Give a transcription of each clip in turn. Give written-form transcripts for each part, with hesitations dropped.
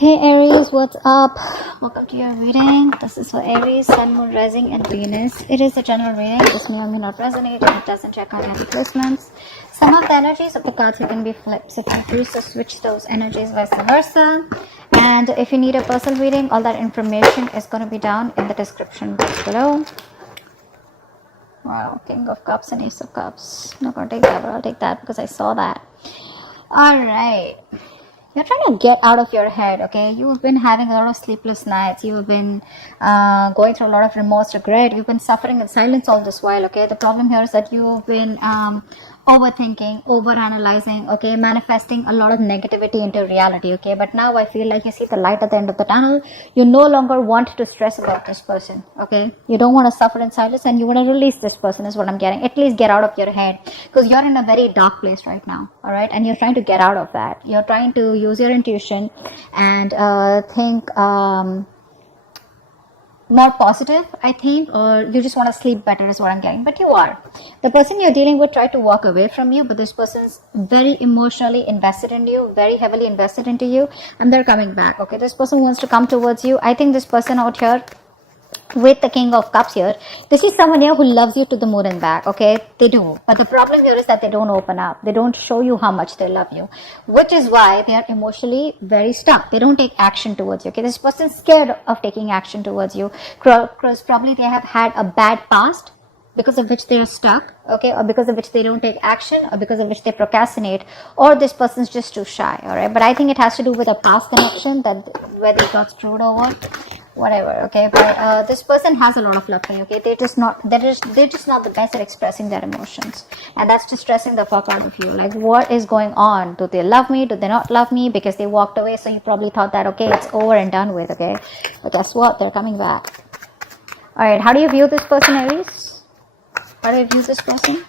Hey Aries, what's up? Welcome to your reading. This is for Aries, Sun, Moon, Rising and Venus. It is a general reading. This may or may not resonate and it doesn't check out any placements. Some of the energies of the cards can be flipped. So feel free to switch those energies vice versa. And if you need a personal reading, all that information is going to be down in the description box below. Wow, King of Cups and Ace of Cups. I'm not going to take that, but I'll take that because I saw that. Alright. You're trying to get out of your head, okay? You've been having a lot of sleepless nights. You've been going through a lot of remorse, regret. You've been suffering in silence all this while, okay? The problem here is that you've been overthinking, overanalyzing, okay? Manifesting a lot of negativity into reality, okay? But now I feel like you see the light at the end of the tunnel. You no longer want to stress about this person, okay? You don't want to suffer in silence and you want to release this person is what I'm getting. At least get out of your head because you're in a very dark place right now, all right? And you're trying to get out of that. You're trying to use your intuition and think more positive, I think, or you just want to sleep better is what I'm getting. But you are. The person you're dealing with tried to walk away from you, but this person's very emotionally invested in you, very heavily invested into you, and they're coming back, okay? This person wants to come towards you. I think this person out here with the King of Cups here, this is someone here who loves you to the moon and back, okay? They do. But the problem here is that they don't open up. They don't show you how much they love you, which is why they are emotionally very stuck. They don't take action towards you, okay? This person is scared of taking action towards you because probably they have had a bad past because of which they are stuck, okay? Or because of which they don't take action, or because of which they procrastinate, or this person's just too shy, all right? But I think it has to do with a past connection that where they got screwed over, whatever, okay? But this person has a lot of love for you, okay? They're just not the best at expressing their emotions, and that's just stressing the fuck out of you. Like, what is going on? Do they love me? Do they not love me? Because they walked away, so you probably thought that, okay, it's over and done with, okay? But guess what? They're coming back. All right, how do you view this person, Aries? How do you view this person?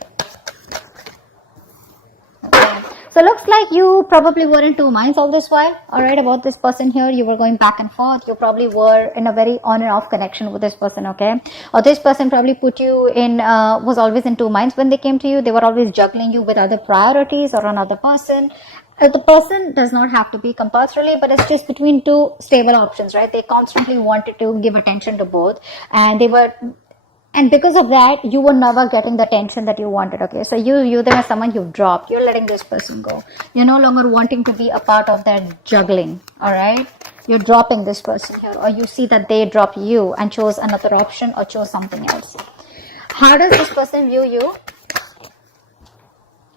Okay. So looks like you probably were in two minds all this while, alright, about this person here. You were going back and forth. You probably were in a very on and off connection with this person, okay? Or this person probably put you in, was always in two minds when they came to you. They were always juggling you with other priorities or another person. The person does not have to be compulsorily, but it's just between two stable options, right? They constantly wanted to give attention to both, and because of that, you were never getting the attention that you wanted, okay? So you view them as someone you've dropped. You're letting this person go. You're no longer wanting to be a part of that juggling, all right? You're dropping this person here, or you see that they drop you and chose another option or chose something else. How does this person view you?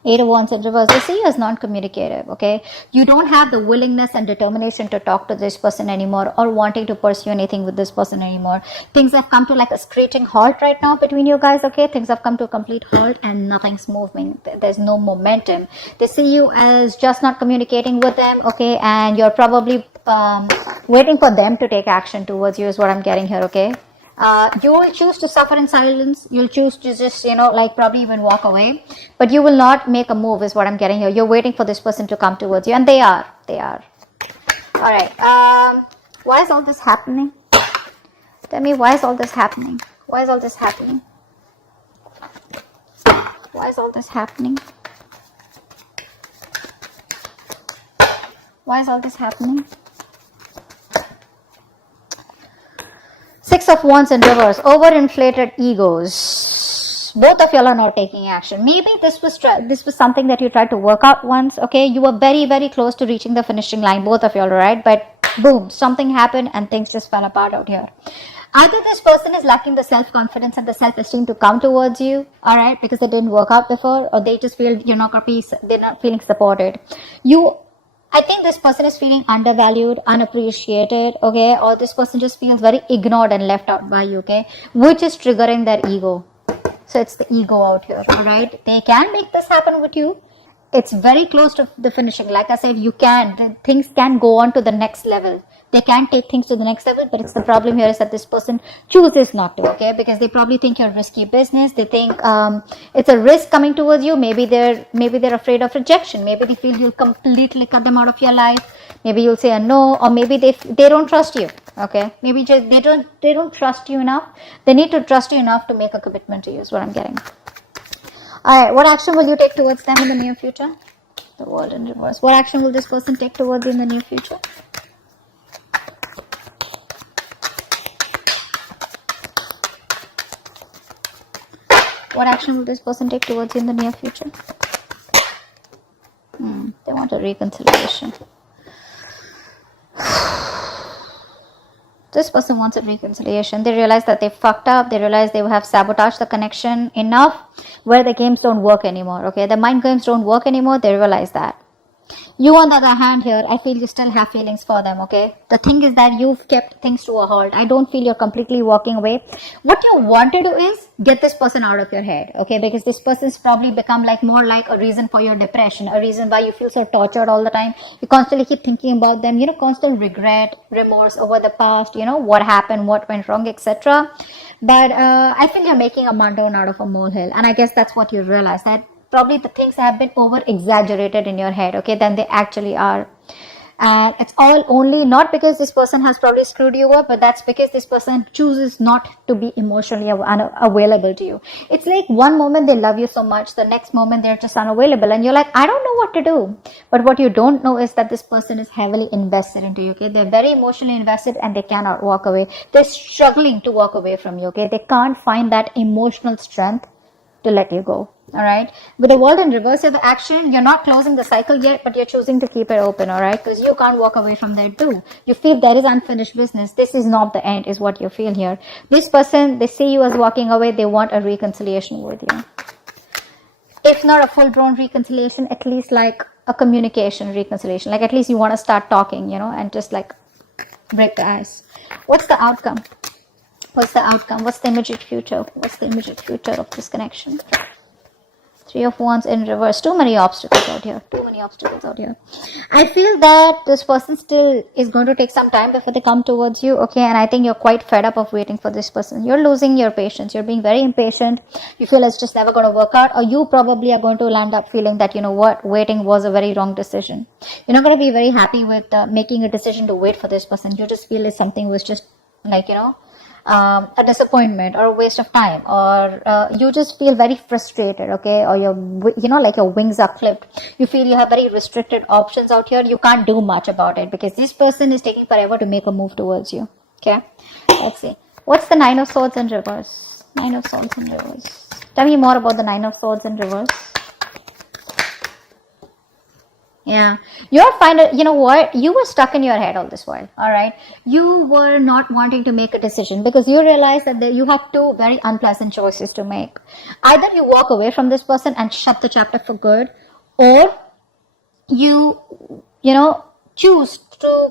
8 of Wands in reverse. They see you as non-communicative, okay? You don't have the willingness and determination to talk to this person anymore or wanting to pursue anything with this person anymore. Things have come to like a screeching halt right now between you guys, okay? Things have come to a complete halt and nothing's moving. There's no momentum. They see you as just not communicating with them, okay? And you're probably waiting for them to take action towards you is what I'm getting here, okay? You will choose to suffer in silence. You'll choose to just, like probably even walk away. But you will not make a move is what I'm getting here. You're waiting for this person to come towards you. And they are. Alright. Why is all this happening? Tell me, why is all this happening? Why is all this happening? Why is all this happening? Why is all this happening? 6 of Wands in reverse. Overinflated egos. Both of y'all are not taking action. Maybe this was something that you tried to work out once, okay? You were very, very close to reaching the finishing line, both of y'all, right? But boom, something happened and things just fell apart out here. Either this person is lacking the self-confidence and the self-esteem to come towards you, all right, because it didn't work out before, or they just feel they're not feeling supported. I think this person is feeling undervalued, unappreciated, okay? Or this person just feels very ignored and left out by you, okay? Which is triggering their ego. So it's the ego out here, right? They can make this happen with you. It's very close to the finishing. Like I said, things can go on to the next level. They can take things to the next level, but it's the problem here is that this person chooses not to, okay? Because they probably think you're risky business. They think it's a risk coming towards you. Maybe they're afraid of rejection. Maybe they feel you'll completely cut them out of your life. Maybe you'll say a no, or maybe they don't trust you, okay? Maybe just they don't trust you enough. They need to trust you enough to make a commitment to you is what I'm getting. All right, what action will you take towards them in the near future? The World in reverse. What action will this person take towards you in the near future? What action will this person take towards you in the near future? They want a reconciliation. This person wants a reconciliation. They realize that they fucked up. They realize they have sabotaged the connection enough where the games don't work anymore. Okay, the mind games don't work anymore. They realize that. You, on the other hand, here, I feel you still have feelings for them, okay? The thing is that you've kept things to a halt. I don't feel you're completely walking away. What you want to do is get this person out of your head, okay? Because this person's probably become like more like a reason for your depression, a reason why you feel so tortured all the time. You constantly keep thinking about them, you know, constant regret, remorse over the past, you know, what happened, what went wrong, etc. But I feel you're making a mountain out of a molehill. And I guess that's what you realize, that probably the things have been over exaggerated in your head, okay, than they actually are. And it's all only not because this person has probably screwed you up, but that's because this person chooses not to be emotionally available to you. It's like one moment they love you so much, the next moment they're just unavailable, and you're like, I don't know what to do. But what you don't know is that this person is heavily invested into you, okay? They're very emotionally invested and they cannot walk away. They're struggling to walk away from you, okay? They can't find that emotional strength to let you go. All right, with the world in reverse of action, you're not closing the cycle yet, but you're choosing to keep it open. All right, because you can't walk away from there too. You feel there is unfinished business. This is not the end, is what you feel here. This person, they see you as walking away. They want a reconciliation with you. If not a full-blown reconciliation, at least like a communication reconciliation. Like at least you want to start talking, you know, and just like break the ice. What's the outcome? What's the outcome? What's the immediate future? What's the immediate future of this connection? Three of Wands in reverse. Too many obstacles out here. Too many obstacles out here. I feel that this person still is going to take some time before they come towards you. Okay, and I think you're quite fed up of waiting for this person. You're losing your patience. You're being very impatient. You feel it's just never going to work out, or you probably are going to land up feeling that, you know what, waiting was a very wrong decision. You're not going to be very happy with making a decision to wait for this person. You just feel it's something was just like, you know, a disappointment or a waste of time, or you just feel very frustrated, okay, or you know, like your wings are clipped. You feel you have very restricted options out here. You can't do much about it because this person is taking forever to make a move towards you. Okay, let's see. What's the Nine of Swords in reverse? Nine of Swords in reverse. Tell me more about the Nine of Swords in reverse. Yeah, you're finding, you know what, you were stuck in your head all this while, all right? You were not wanting to make a decision because you realize that you have two very unpleasant choices to make. Either you walk away from this person and shut the chapter for good, or you know, choose to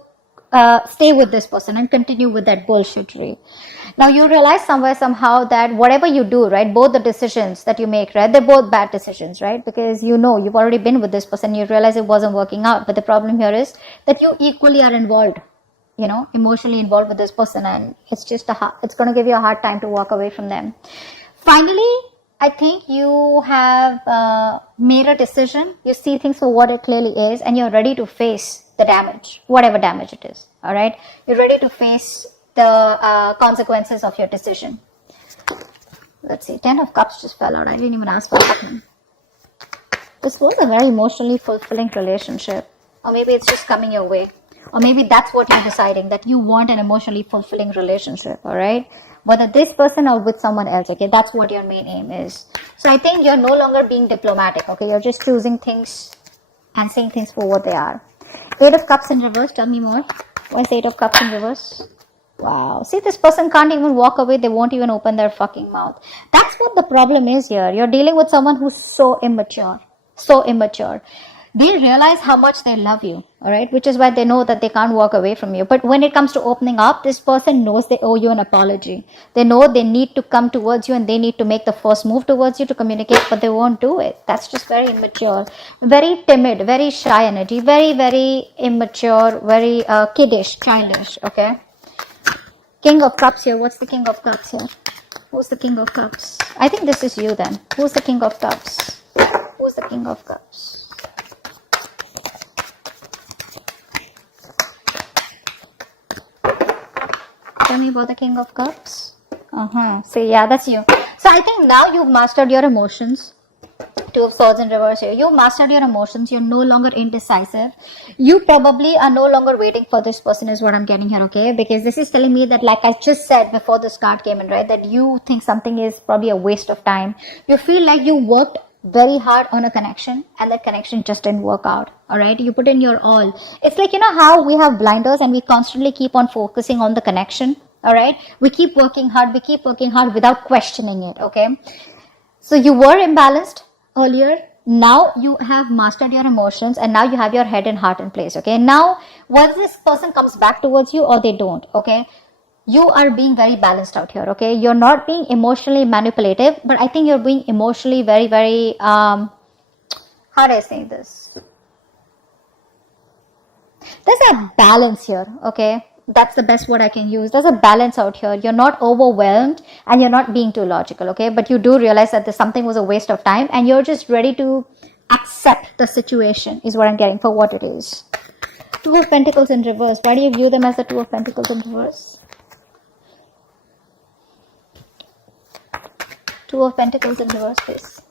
stay with this person and continue with that bullshittery. Now you realize somewhere, somehow, that whatever you do, right, both the decisions that you make, right, they're both bad decisions, right? Because you know you've already been with this person, you realize it wasn't working out. But the problem here is that you equally are involved, you know, emotionally involved with this person, and it's just it's going to give you a hard time to walk away from them. Finally, I think you have made a decision. You see things for what it clearly is, and you're ready to face the damage, whatever damage it is. All right, you're ready to face the consequences of your decision. Let's see, 10 of Cups just fell out. I didn't even ask for that. This was a very emotionally fulfilling relationship, or maybe it's just coming your way, or maybe that's what you're deciding, that you want an emotionally fulfilling relationship. All right, whether this person or with someone else, okay, that's what your main aim is. So I think you're no longer being diplomatic, okay, you're just choosing things and saying things for what they are. 8 of Cups in reverse. Tell me more. Why is 8 of Cups in reverse? Wow. See, this person can't even walk away. They won't even open their fucking mouth. That's what the problem is here. You're dealing with someone who's so immature. So immature. They realize how much they love you, all right? Which is why they know that they can't walk away from you. But when it comes to opening up, this person knows they owe you an apology. They know they need to come towards you and they need to make the first move towards you to communicate, but they won't do it. That's just very immature. Very timid, very shy energy. Very, very immature, very kiddish, childish, okay? King of Cups here. What's the King of Cups here? Who's the King of Cups? I think this is you then. Who's the King of Cups? Who's the King of Cups? Tell me about the King of Cups. So yeah, that's you. So I think now you've mastered your emotions. Two of Swords in reverse here. You mastered your emotions. You're no longer indecisive. You probably are no longer waiting for this person is what I'm getting here, okay? Because this is telling me that, like I just said before this card came in, right? That you think something is probably a waste of time. You feel like you worked very hard on a connection and that connection just didn't work out. All right. You put in your all. It's like, you know how we have blinders and we constantly keep on focusing on the connection. All right. We keep working hard. We keep working hard without questioning it. Okay. So you were imbalanced earlier. Now you have mastered your emotions and now you have your head and heart in place. Okay. Now whether this person comes back towards you or they don't. Okay. You are being very balanced out here, okay? You're not being emotionally manipulative, but I think you're being emotionally very, very, how do I say this? There's a balance here, okay? That's the best word I can use. There's a balance out here. You're not overwhelmed and you're not being too logical, okay? But you do realize that this something was a waste of time and you're just ready to accept the situation is what I'm getting for what it is. Two of Pentacles in reverse. Why do you view them as the Two of Pentacles in reverse? Two of Pentacles in reverse, please.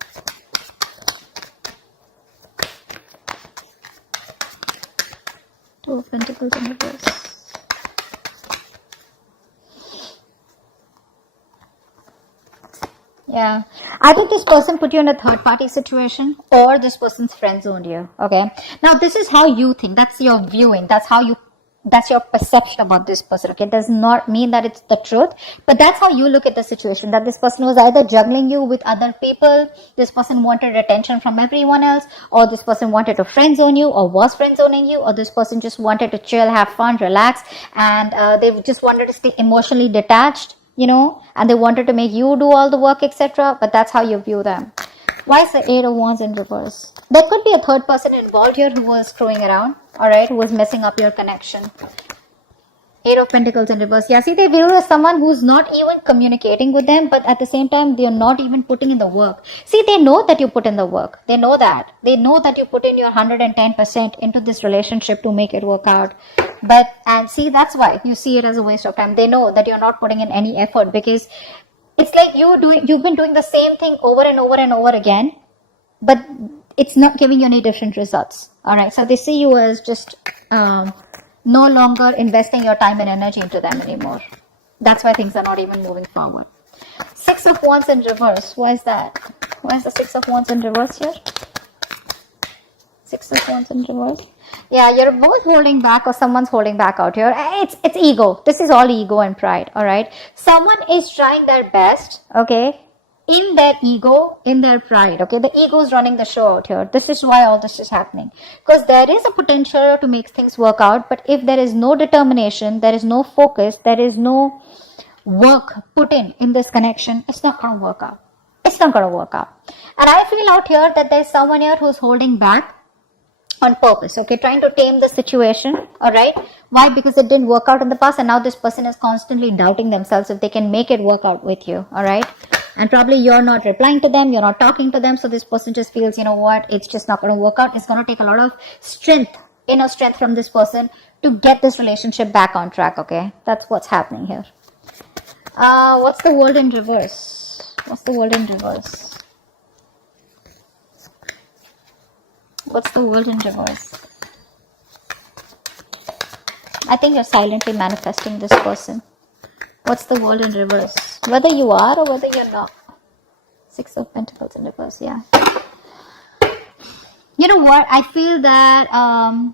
Two of Pentacles in reverse. Yeah. I think this person put you in a third party situation or this person's friend zoned you. Okay. Now this is how you think. That's your viewing. That's your perception about this person. Okay, it does not mean that it's the truth, but that's how you look at the situation, that this person was either juggling you with other people, this person wanted attention from everyone else, or this person wanted to friend zone you or was friend zoning you, or this person just wanted to chill, have fun, relax, and they just wanted to stay emotionally detached, you know, and they wanted to make you do all the work, etc. But that's how you view them. Why is the Eight of Wands in reverse? There could be a third person involved here who was screwing around, alright, who was messing up your connection. Eight of Pentacles in reverse. Yeah, see, they view you as someone who's not even communicating with them, but at the same time, they're not even putting in the work. See, they know that you put in the work. They know that. They know that you put in your 110% into this relationship to make it work out. And see, that's why you see it as a waste of time. They know that you're not putting in any effort because it's like you've been doing the same thing over and over and over again, but it's not giving you any different results. All right. So they see you as just no longer investing your time and energy into them anymore. That's why things are not even moving forward. Six of Wands in reverse. Why is that? Why is the Six of Wands in reverse here? Six of Wands in reverse. Yeah, you're both holding back or someone's holding back out here. It's ego. This is all ego and pride, all right? Someone is trying their best, okay, in their ego, in their pride, okay? The ego is running the show out here. This is why all this is happening. Because there is a potential to make things work out, but if there is no determination, there is no focus, there is no work put in this connection, it's not going to work out. It's not going to work out. And I feel out here that there's someone here who's holding back on purpose, okay, trying to tame the situation, all right? Why? Because it didn't work out in the past and now this person is constantly doubting themselves if they can make it work out with you, all right? And probably you're not replying to them, you're not talking to them, so this person just feels, you know what, it's just not going to work out. It's going to take a lot of strength, inner strength from this person to get this relationship back on track, okay? That's what's happening here. What's the World in reverse? What's the World in reverse? What's the World in reverse? I think you're silently manifesting this person. What's the World in reverse? Whether you are or whether you're not. Six of Pentacles in reverse, yeah. You know what? I feel that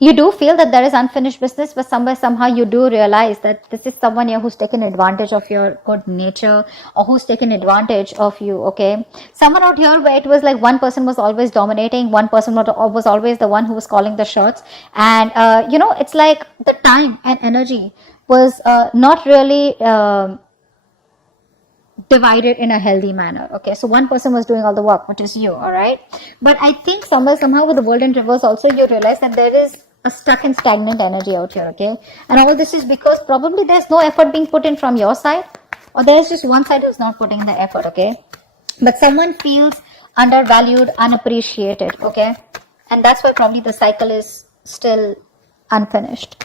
you do feel that there is unfinished business, but somehow you do realize that this is someone here who's taken advantage of your good nature or who's taken advantage of you, okay? Someone out here where it was like one person was always dominating, one person was always the one who was calling the shots. And, you know, it's like the time and energy was not really divided in a healthy manner, okay? So one person was doing all the work, which is you, all right? But I think somehow with the World in reverse also you realize that there is a stuck and stagnant energy out here, okay? And all this is because probably there's no effort being put in from your side, or there's just one side who's not putting in the effort, okay? But someone feels undervalued, unappreciated, okay? And that's why probably the cycle is still unfinished.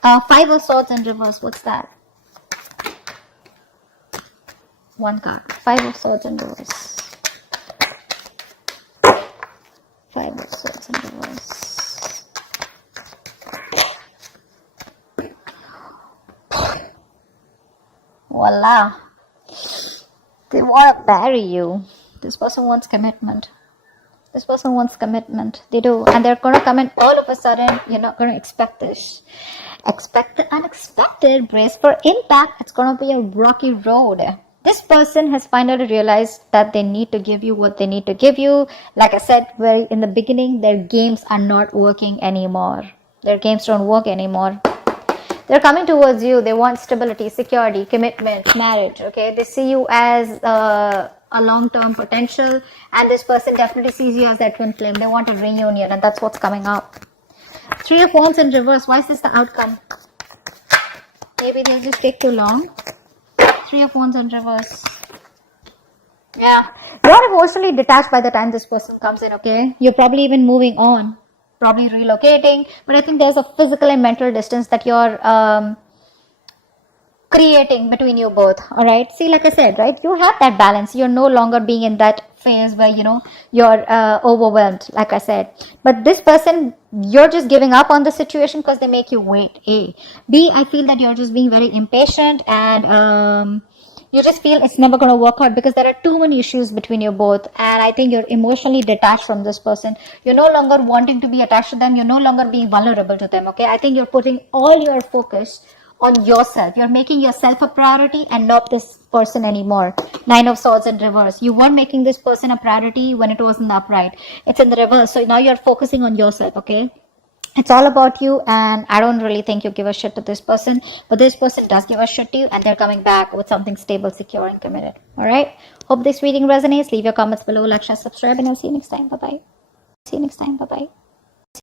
Five of Swords in reverse, what's that? One card. Five of Swords in reverse. 5 of Swords in reverse. Voila. They want to marry you. This person wants commitment. This person wants commitment. They do. And they're going to come in all of a sudden. You're not going to expect this. Expect the unexpected. Brace for impact. It's going to be a rocky road. This person has finally realized that they need to give you what they need to give you. Like I said very in the beginning, their games are not working anymore. Their games don't work anymore. They're coming towards you. They want stability, security, commitment, marriage. Okay, they see you as a long-term potential, and this person definitely sees you as their twin flame. They want a reunion, and that's what's coming up. 3 of Wands in reverse. Why is this the outcome? Maybe they'll just take too long. 3 of Wands in reverse. Yeah, you're emotionally detached by the time this person comes in. Okay, you're probably even moving on. Probably relocating, but I think there's a physical and mental distance that you're creating between you both. All right, see, like I said, right, you have that balance. You're no longer being in that phase where you're overwhelmed, like I said. But this person, you're just giving up on the situation because they make you wait. A. B, I feel that you're just being very impatient, and you just feel it's never going to work out because there are too many issues between you both. And I think you're emotionally detached from this person. You're no longer wanting to be attached to them. You're no longer being vulnerable to them. Okay, I think you're putting all your focus on yourself. You're making yourself a priority and not this person anymore. 9 of Swords in reverse. You weren't making this person a priority when it was in the upright. It's in the reverse. So now you're focusing on yourself. Okay, it's all about you, and I don't really think you give a shit to this person, but this person does give a shit to you, and they're coming back with something stable, secure, and committed. All right, hope this reading resonates. Leave your comments below, like, share, subscribe, and I'll see you next time. Bye bye. See you next time. Bye bye.